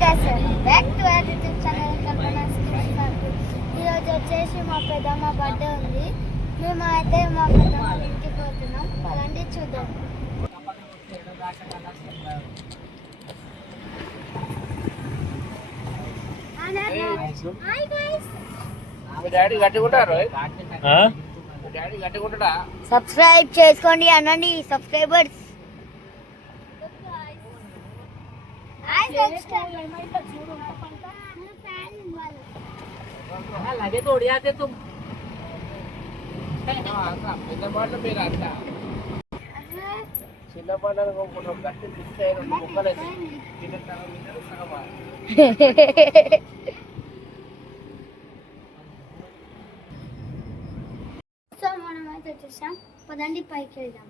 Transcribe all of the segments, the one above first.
Back to our YouTube channel Kalpana ఈరోజు వచ్చేసి మా పెద్దమ్మ బర్త్డే ఉంది. మేమైతే మా పెద్దమ్మ ఇంటికి పోతున్నాం. అలాంటి చూద్దాం. సబ్స్క్రైబ్ చేసుకోండి అనండి సబ్స్క్రైబర్స్. लगे तो उड़ जाते तुम। సో మనం అయితే వచ్చేసాం. పదండి పైకి వెళ్దాం.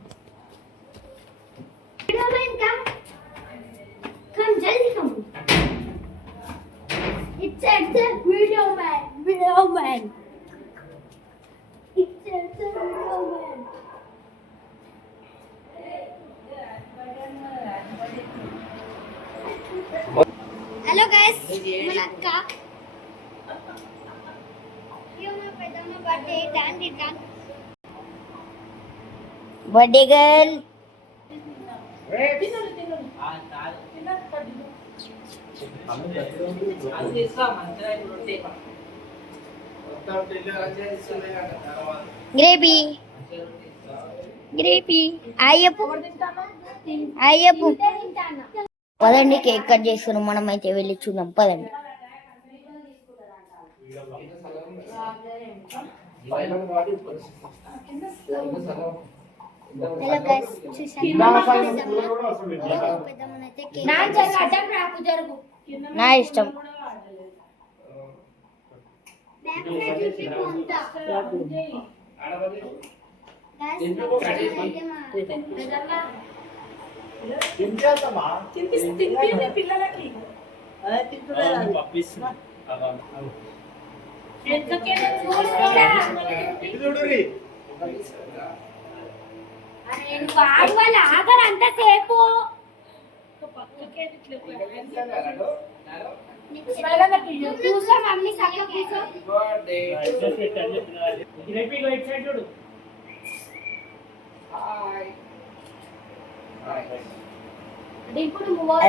Come, जल्दी come. It's a video man. It's a video man. Hello guys, మన అక్క. यो మా పెద్దమ్మ బర్త్డే డాండి డాన్. Birthday girl. గ్రేపీ అయ్యప్పు పదండి. కేక్ కట్ చేస్తున్నాం. మనం అయితే వెళ్ళి చూద్దాం. పదండి. హలో గైస్, నా ఇష్టం. పిల్లలకి అంతసేపు చూసా మమ్మీ సగం కూర్చో.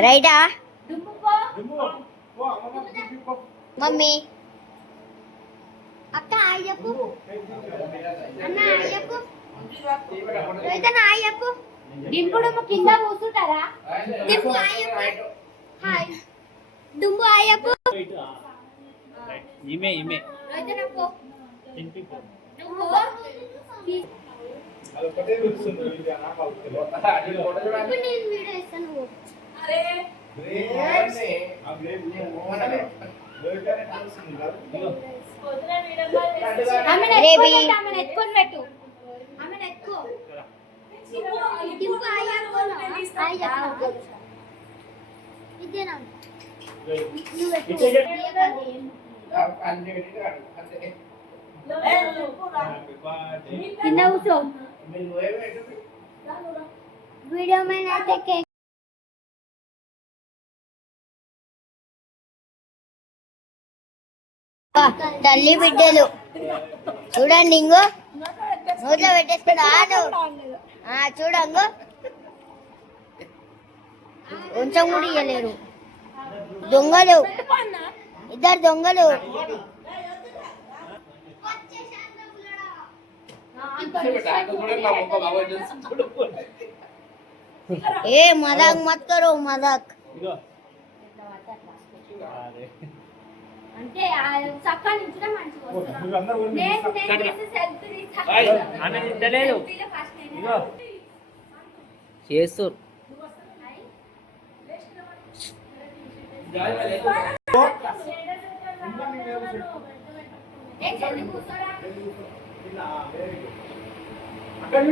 రైటా మమ్మీ అక్క అయ్యప్పు అన్న అయ్యప్పు రైతన్న అయ్యప్పు డింపుడు కింద కూర్చుంటారా? డింపు అయ్యప్పు హాయ్ డుంబు అయ్యప్పు ఈమె రైతన్న పో డింపి పో డుంబు అదొకటే కూర్చుంది. ఇది నా కాల్తులో అది ఫోటో చూడండి. నేను వీడియో ఇస్తాను. అరే బ్రేనే ఆ బ్రేక్ ని మోహనలే బ్రేకనే కాల్సింది కాదు. పొద్దున వీడియోలో ఆమె ఎత్తుకొని పెట్టు. ఆమె ఎత్తుకో. డింపు అయ్యప్పు అయ్యప్పు ఇదేనా నువ్వు వీడియో में అయితే కేక్ తల్లి బిడ్డలు చూడండి. ఇంగో నోట్లో పెట్టేసుకున్నాడు. చూడంగో కొంచెం కూడా ఇయ్యలేరు. దొంగలు, ఇద్దరు దొంగలు. ఏ మजाक मत करो मजाक. అంటే చక్క నించునే మంచిగా వస్తుంది. నేను చేసే సెల్ఫీ తీస్తాను. చేస్తారు అక్కడ